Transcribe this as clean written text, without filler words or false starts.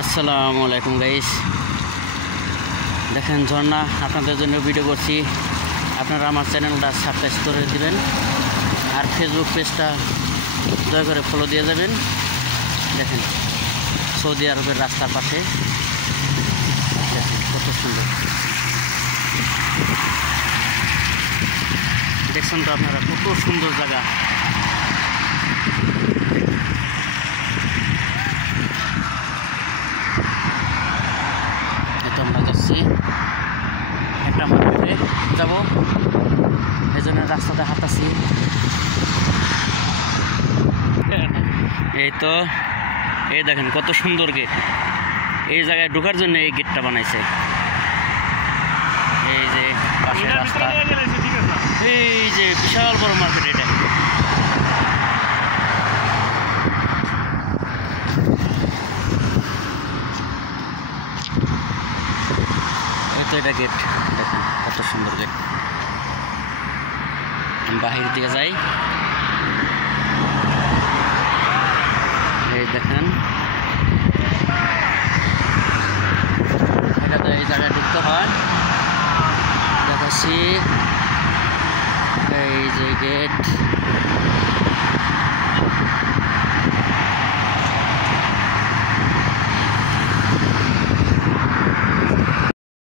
আসসালামু আলাইকুম গাইস, দেখেন ঝর্ণা আপনাদের জন্য ভিডিও করছি। আপনারা আমার চ্যানেলটা সাবস্ক্রাইব করে দিবেন আর ফেসবুক পেজটা দয়া করে ফলো দিয়ে যাবেন। দেখেন সৌদি আরবের রাস্তার পাশে কত সুন্দর দেখছেন তো আপনারা, কত সুন্দর জায়গা। আমরা যাচ্ছি একটা মার্কেটে যাব, এই জন্য রাস্তাতে হাঁটাচ্ছি। এই তো এই দেখেন কত সুন্দর গেট, এই জায়গায় ঢোকার জন্য এই গেটটা বানাইছে। এই যে পাশে রাস্তা, এই যে বিশাল বড় মার্কেট এটা। তো এটা গেট, দেখেন কত সুন্দর গেট। বাহির দিকে যাই, এই দেখেন এটা তো এই জায়গায় ঢুকতে হয়। দেখাচ্ছি এই যে গেট।